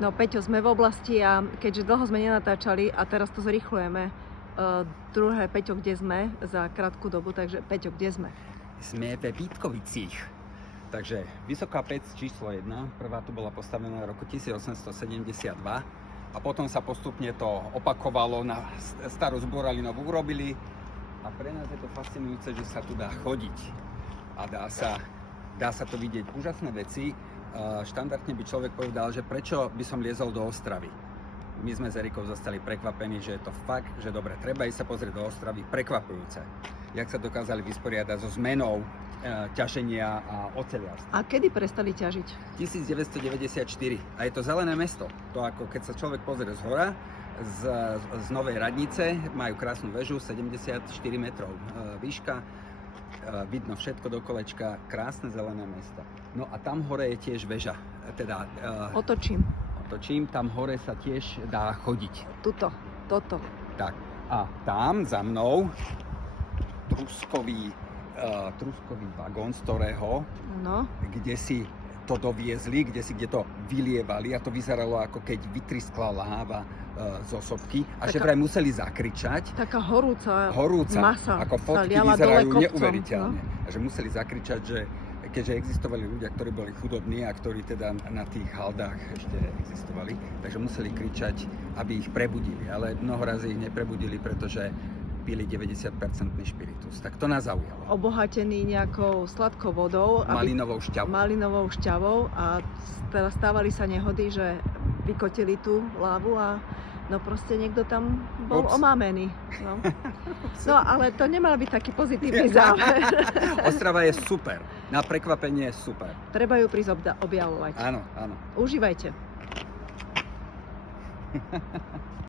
No Peťo, sme v oblasti a keďže dlho sme nenatáčali a teraz to zrýchlujeme, druhé Peťo, kde sme za krátku dobu, takže Peťo, kde sme? Sme ve Vítkovicích. Takže Vysoká pec číslo 1, prvá tu bola postavená v roku 1872 a potom sa postupne to opakovalo, na starú zborali, novú urobili a pre nás je to fascinujúce, že sa tu dá chodiť a dá sa to vidieť úžasné veci. Štandardne by človek povedal, že prečo by som liezol do Ostravy. My sme s Erikou zostali prekvapení, že je to fakt, že dobre, treba ísť sa pozrieť do Ostravy, prekvapujúce. Jak sa dokázali vysporiadať so zmenou ťaženia a oceliarstva. A kedy prestali ťažiť? 1994 a je to zelené mesto. To ako keď sa človek pozrie z hora, z Novej radnice, majú krásnu väžu, 74 metrov výška, vidno všetko do kolečka, krásne zelené mesto. No a tam hore je tiež väža, teda Otočím. tam hore sa tiež dá chodiť. Toto. Tak, a tam za mnou truskový vagón, z ktorého No. kde si to doviezli, kde to vylievali a to vyzeralo ako keď vytriskla láva z osobky a že vraj museli zakričať. Taká horúca masa ako fotky liala vyzerajú dole kopcom, neuveriteľne. No? A že museli zakričať, že keďže existovali ľudia, ktorí boli chudobní a ktorí teda na tých haldách ešte existovali, takže museli kričať, aby ich prebudili. Ale mnoho razy ich neprebudili, pretože pili 90% špiritus. Tak to nás zaujalo. Obohatený nejakou sladkou vodou. Malinovou šťavou a teraz stávali sa nehody, že vykotili tú lávu a no proste niekto tam bol omámený. No ale to nemal byť taký pozitívny záver. Ostrava je super. Na prekvapenie je super. Treba ju prísť objavovať. Áno. Užívajte.